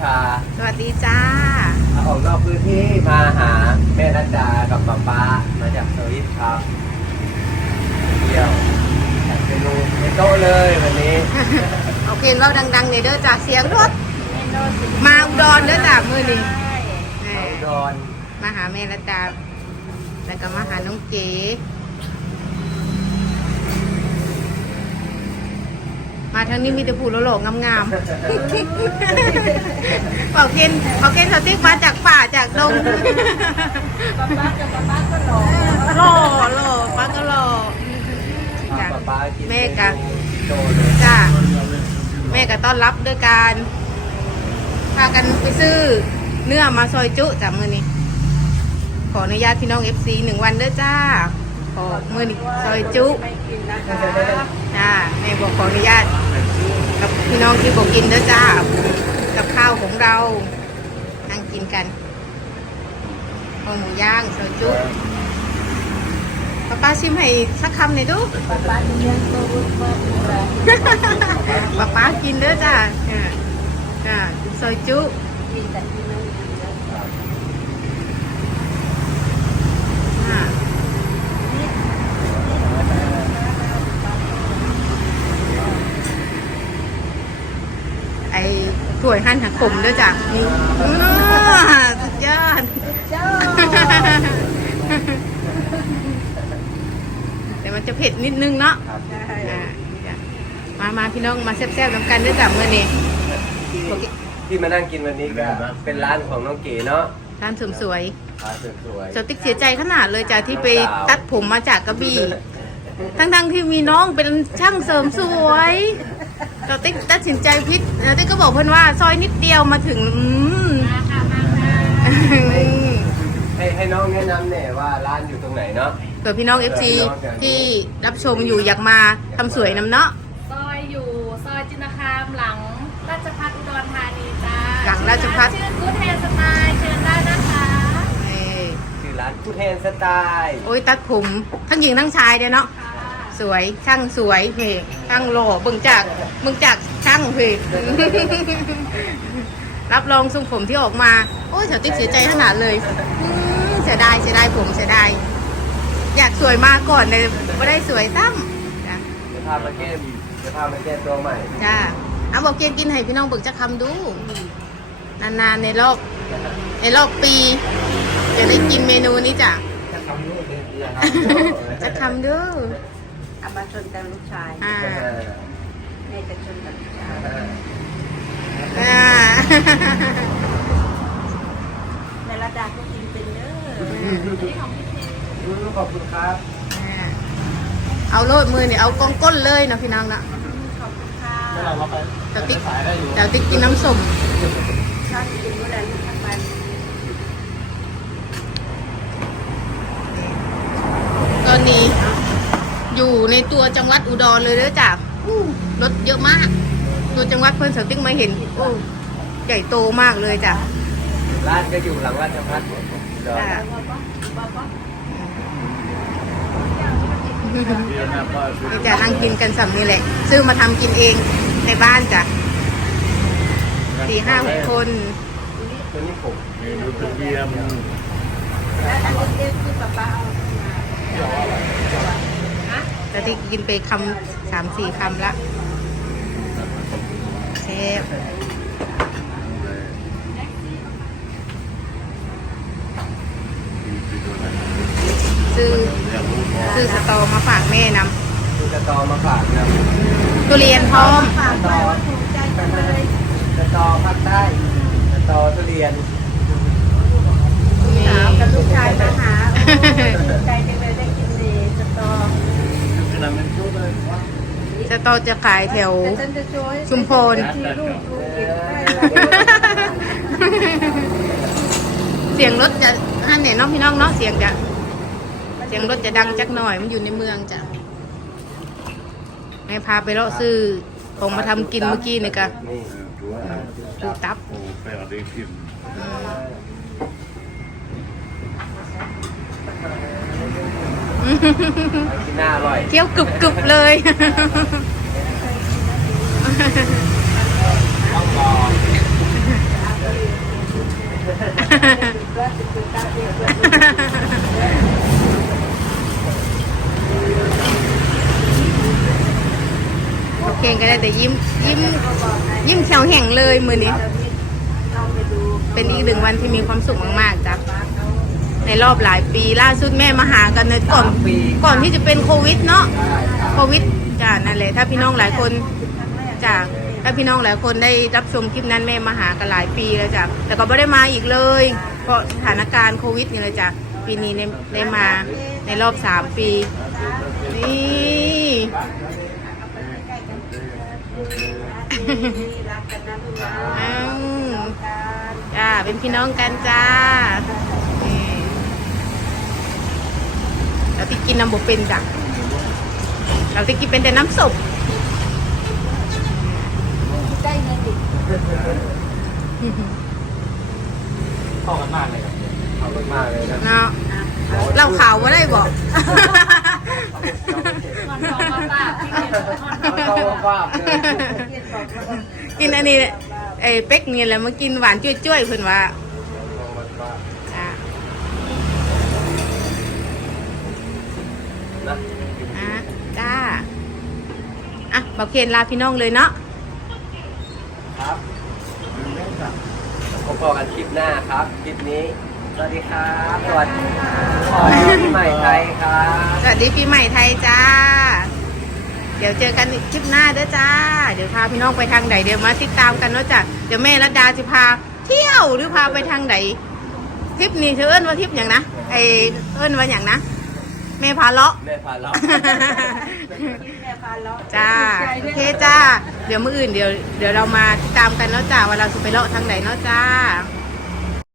ชาสวัสดีจ้าออกนอกพื้นที่มาหาแม่รัตดากับป๊าป๊ามาจากสวิตครับเที่ยวจัดเมนูในโต๊ะเลยวันนี้โอเคเราดังๆเนี่ยเด้อจากเสียงรถ มาอุดรเด้อจากมือนี้แหม่อุดรมาหาแม่รัตดาแล้วก็มาหาน้องเก๋ มาทางนี้มีแต่ผู้หล่อๆงามๆบอกเกนบอกเกนสติ๊กมาจากป่าจากดงป๊าป๊ากับป๊าป๊าก็หล่อหล่อหล่อป้าก็หล่อพาป๊าป๊ากินแม่กะโตเลยจ้าแม่ก็ต้อนรับด้วยการพากันไปซื้อเนื้อมาซอยจุจากมือนี้ ขออนุญาตพี่น้องเอฟซีหนึ่งวันเด้อจ้า ขอมือนี้ซอยจุไม่กินนะคะจ้าแม่บอกขออนุญาต กับพี่น้องที่บอกกินเด้อจ้า กับข้าวของเรานั่งกินกันข้าวหมูย่างซอยจุป้าป้าชิมให้สักคำหน่อยดูป๊าป๊าเลี้ยงตัวรุ่นเมื่อไหร่ป้าป้ากินเด้อจ้าอ่าจ้าซอยจุ กินแต่ที่ไม่กินเยอะ อ่าไอ้ถ้วยหั่นหักขมเด้อจ้านี่อ่าสุดยอดเจ้าแต่มันจะเผ็ดนิดนึงเนาะครับอ่าจ้ะมามาพี่น้องมาแซ่บๆน้ำกันด้วยจ้ะเมื่อนี้ที่ที่มานั่งกินวันนี้ก็เป็นร้านของน้องเก๋เนาะร้านเสริมสวยร้านสวยสติ๊กเสียใจขนาดเลยจ้ะที่ไปตัดผมมาจากกระบี่ทั้งๆที่มีน้องเป็นช่างเสริมสวย สติ๊กตัดสินใจพิษสติ๊กก็บอกเพื่อนว่า ซอยนิดเดียวมาถึงอืมให้ให้น้องแนะนำหน่อยว่าร้านอยู่ตรงไหนเนาะเผื่อพี่น้องเอฟซีที่รับชมอยู่อยากมาทำสวยน้ำเนาะซอยอยู่ซอยจินนาคามหลังราชพัฒอุดรธานีจ้าหลังราชภัฏชื่อกูดแฮนสไตล์เชิญได้นะคะเอ้ยชื่อร้านคูเทนสไตล์โอ้ยตัดผมทั้งหญิงทั้งชายเด้เนาะค่ะ สวยช่างสวยเพช่างหล่อเบิ่งจากเบิ่งจากช่างเพรับรองทรงผมที่ออกมา โอ้ยเสียติ๊กเสียใจขนาดเลยอืมเสียดายเสียดายผมเสียดายอยากสวยมาก่อนเลยไม่ได้สวยตั้มจ้ะจะพามาแก้มจะพามาแก้ตัวใหม่จ้าเอาบอกเกียนกินให้พี่น้องเบิ่งจะคำดู นานๆในรอบในรอบปีจะได้กินเมนูนี้จ้ะจะทำด้วยเป็นเดือนครับจะคำดู เอามาชนแต่ลูกชายอ่าแม่จะชนแต่ลูกชายอ่าแม่ระดาก็กินเป็นเด้อขอบคุณครับ เอาโลดมือเนี่ยเอากองก้นเลยนะพี่น้องนะขอบคุณค่ะเจ้าติ๊กเจ้าติ๊กกินน้ำส้มชอบกินเมื่อไหร่ทั้งวันตอนนี้ อยู่ในตัวจังหวัดอุดรเลยเด้อจ้ะอู้รถเยอะมาก ตัวจังหวัดเพื่อนเสาติ๊กมาเห็นโอ้ใหญ่โตมากเลยจ้ะร้านก็อยู่หลังราชพัฒน์จ้ะนี่จะนั่งกินกันสัมนี่แหละ ซื้อมาทำกินเองในบ้านจ้ะสี่ห้าหกคนตัวนี้ผมเมนูเตรียมแล้วอันเล็กๆที่ป๊าป๊าเอา แต่ที่กินไปคำสามสี่คำละเชฟซื้อซื้อสตอมาฝากแม่นคือจะตอมาฝากนะำตุเรียนพร้อม ฝากไว้ว่าถูกใจจังเลยจะตอภาคใต้จะตอทุเรียนนี่สาวกับลูกชายมาหาโอ้ยถูกใจจังเลยได้กินเลยสตอ ส ตอจะขายแถวแต่ฉันจะโชว์ให้ชุมพร ที่ลูกลูกเก็บได้แล้วเสียงรถจะอันไหนน้องพี่น้องเนาะเสียงจะเสียงรถจะดังจักหน่อยมันอยู่ในเมืองจ้ะแม่พาไปเลาะซื้อของมาทำกินเมื่อกี้นี่กะนี่ดูตับ โอ้ไปเอาได้ทิม กินหน้าอร่อยเคี้ยวกรึบกรึบๆเลย โอเคก็ได้แต่ยิ้มยิ้มยิ้มแฉวแห่งเลยมือนี้ เป็นอีกหนึ่งวันที่มีความสุขมากๆจ้ะ ในรอบหลายปีล่าสุดแม่มาหากันในก่อนสามปีก่อนที่จะเป็นโควิดเนาะใช่ครับโควิดจ้ะนั่นแหละถ้าพี่น้องหลายคนจ้ะถ้าพี่น้องหลายคนได้รับชมคลิปนั้นแม่มาหากันหลายปีแล้วจ้ะแต่ก็ไม่ได้มาอีกเลย เพราะสถานการณ์โควิดนี่เลยจ้ะปีนี้ได้ได้มาในรอบสามปีนี่รักกันนะลูกนะอ้าวการจ้าเป็นพี่น้องกันจ้านี่ เราที่กินน้ำบกเป็นจ้ะเราที่กินเป็นแต่น้ำสุปใกล้เงินดิเข้ากันมากเลยครับเข้ากันมากเลยนะเนาะเราข่าวว่าได้บอกนอนทองมาฝากพี่เห็นนอนทองเข้ากันมากเลยกินอันนี้ไอ้เป็กนี่แหละมากินหวานจ้วยๆเพิ่นว่าอ่า อะจ้า อะบอกเคนลาพี่น้องเลยเนาะ ครับพบกันคลิปหน้าครับ คลิปนี้ สวัสดีครับ สวัสดีขอปีใหม่ไทยครับ สวัสดีปีใหม่ไทยจ้า เดี๋ยวเจอกันคลิปหน้าเด้อจ้า เดี๋ยวพาพี่น้องไปทางไหนเดี๋ยวมาติดตามกันเนาะจ้ะ เดี๋ยวแม่รัดดาจะพาเที่ยวหรือพาไปทางไหนทริปนี้เธอเอิ้นว่าทริปอย่างนะไอเอิ้นว่าอย่างนะ แม่พาเลาะ แม่พาเราแม่พาล้อจ้าโอเคจ้า เดี๋ยวมื้ออื่นเดี๋ยวเดี๋ยวเรามาติดตามกันเนาะจ้าว่าเราจะไปเลาะทางไหนเนาะจ้าจ